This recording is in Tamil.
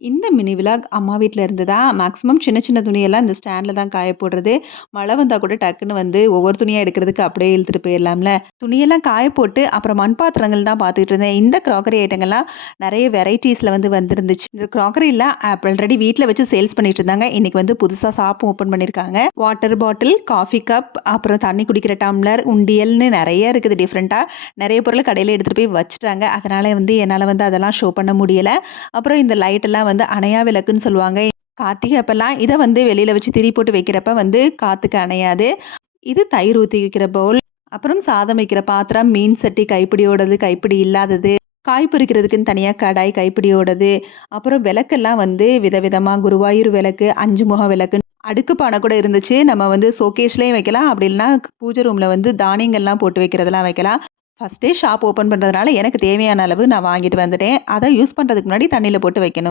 இந்த மினி விலாக் அம்மா வீட்ல இருந்து தான். மேக்ஸிமம் சின்ன சின்ன துணியெல்லாம் இந்த ஸ்டாண்ட்ல தான் காய போடுறது. மழை வந்தா கூட டக்குன்னு வந்து ஒவ்வொரு துணியா எடுக்கிறதுக்கு அப்படியே இழுத்துட்டு போயிரலாம்ல. துணியெல்லாம் காய போட்டு அப்புறம் மண் பாத்திரங்கள் தான் பார்த்துட்டு இருந்தேன். இந்த க்ராக்கரி ஐட்டங்கள்லாம் நெறைய வெரைட்டீஸ்ல வந்து வந்திருந்துச்சு. இந்த க்ராக்கரில ஆல்ரெடி வீட்ல வச்சு சேல்ஸ் பண்ணிட்டு இருந்தாங்க. இன்னைக்கு வந்து புதுசா ஷாப்பும் ஓப்பன் பண்ணியிருக்காங்க. வாட்டர் பாட்டில், காஃபி கப், அப்புறம் தண்ணி குடிக்கிற டம்ளர், உண்டியல்னு நெறைய இருக்குது டிஃப்ரெண்ட்டா. நெறைய பொருள கடையில எடுத்துட்டு போய் வச்சுட்டாங்க. அதனால வந்து என்னால வந்து அதெல்லாம் ஷோ பண்ண முடியல. அப்புறம் இந்த லைட் எல்லாம் வந்து அணையா விளக்குன்னு சொல்லுவாங்க. கார்த்திகை அப்பலாம் இத வந்து வெளியில வச்சு திரி போட்டு வைக்கிறப்ப வந்து காத்துக்கு அணையாது. இது தயிர் ஊத்தி வைக்கிற பவுல், அப்புறம் சாதம் வைக்கிற பாத்திரம், மீன் சட்டி கைப்பிடியோடது, கைப்பிடி இல்லாதது, காய் பொரிக்கிறதுக்குன்னு தனியா கடாய் கைப்பிடியோடது, அப்புறம் விளக்கெல்லாம் வந்து விதவிதமா குருவாயூர் விளக்கு, 5 முக விளக்கு, அடுக்கு பானை கூட இருந்துச்சு. நம்ம வந்து ஷோகேஸ்லயும் வைக்கலாம். அப்படி இல்லன்னா பூஜை ரூம்ல வந்து தானியங்கள்லாம் போட்டு வைக்கிறதெல்லாம் வைக்கலாம். ஃபர்ஸ்ட்டே ஷாப் ஓப்பன் பண்றதுனால எனக்கு தேவையான அளவு நான் வாங்கிட்டு வந்துட்டேன். அத யூஸ் பண்றதுக்கு முன்னாடி தண்ணீல போட்டு வைக்கணும்.